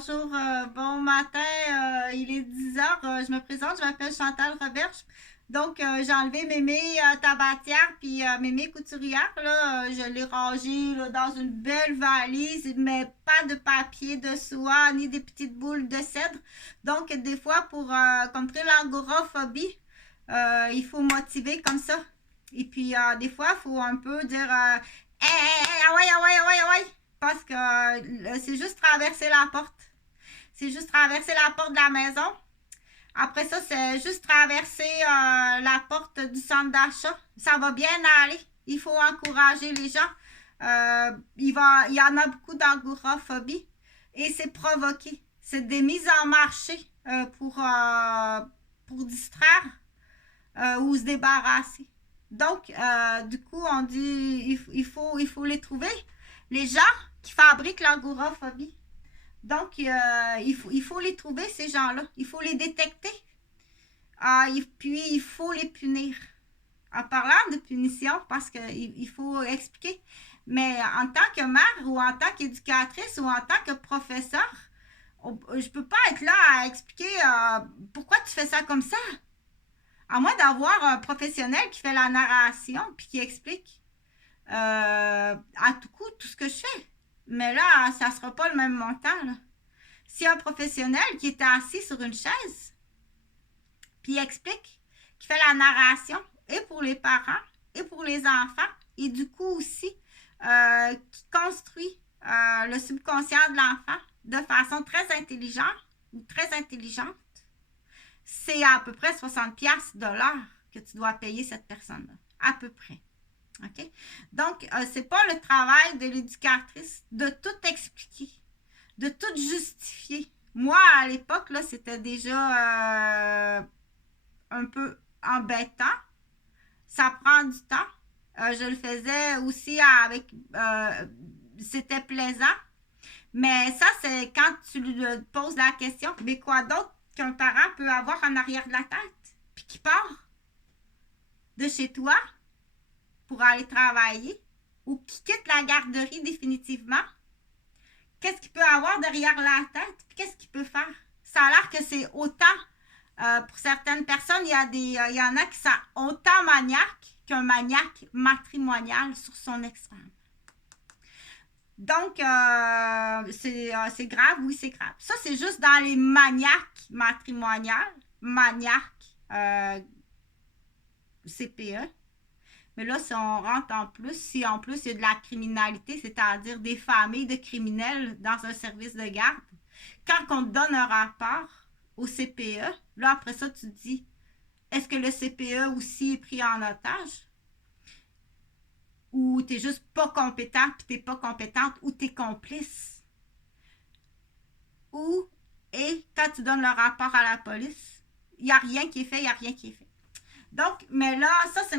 bonjour, bon matin, il est 10 heures, je me présente, je m'appelle Chantal Roberge. Donc, j'ai enlevé Mémé tabatière puis Mémé couturière, là, je l'ai rangé là, dans une belle valise, mais pas de papier de soie ni des petites boules de cèdre. Donc, des fois, pour contrer l'agoraphobie, il faut motiver comme ça. Et puis, des fois, il faut un peu dire hey, hey, hey, ah ouais, ah ouais, ah ouais, ah ouais. Parce que c'est juste traverser la porte. C'est juste traverser la porte de la maison. Après ça, c'est juste traverser la porte du centre d'achat. Ça va bien aller. Il faut encourager les gens. Il y en a beaucoup d'agoraphobie. Et c'est provoqué. C'est des mises en marché pour distraire ou se débarrasser. Donc, du coup, on dit il faut les trouver. Les gens qui fabriquent l'agoraphobie. Donc, il faut les trouver, ces gens-là. Il faut les détecter. Puis, il faut les punir. En parlant de punition, parce qu'il faut expliquer. Mais en tant que mère ou en tant qu'éducatrice ou en tant que professeur, je ne peux pas être là à expliquer pourquoi tu fais ça comme ça. À moins d'avoir un professionnel qui fait la narration puis qui explique à tout coup tout ce que je fais. Mais là, ça ne sera pas le même montant. Là. Si un professionnel qui est assis sur une chaise puis explique, qui fait la narration et pour les parents et pour les enfants et du coup aussi qui construit le subconscient de l'enfant de façon très intelligente ou très intelligente, c'est à peu près 60$ de l'heure que tu dois payer cette personne-là. À peu près. OK? Donc, c'est pas le travail de l'éducatrice de tout expliquer, de tout justifier. Moi, à l'époque, là, c'était déjà un peu embêtant. Ça prend du temps. Je le faisais aussi avec... c'était plaisant. Mais ça, c'est quand tu lui poses la question, mais quoi d'autre qu'un parent peut avoir en arrière de la tête, puis qui part de chez toi pour aller travailler, ou qui quitte la garderie définitivement, qu'est-ce qu'il peut avoir derrière la tête, puis qu'est-ce qu'il peut faire? Ça a l'air que c'est autant, pour certaines personnes, il y en a qui sont autant maniaques qu'un maniaque matrimonial sur son ex-femme. Donc, c'est grave, oui, c'est grave. Ça, c'est juste dans les maniaques matrimoniales, maniaques CPE. Mais là, si on rentre en plus, si en plus il y a de la criminalité, c'est-à-dire des familles de criminels dans un service de garde, quand on te donne un rapport au CPE, là, après ça, tu te dis, est-ce que le CPE aussi est pris en otage? Ou t'es juste pas compétent, puis t'es pas compétente, ou t'es complice. Et quand tu donnes le rapport à la police, il n'y a rien qui est fait, il n'y a rien qui est fait. Donc, mais là, ça, c'est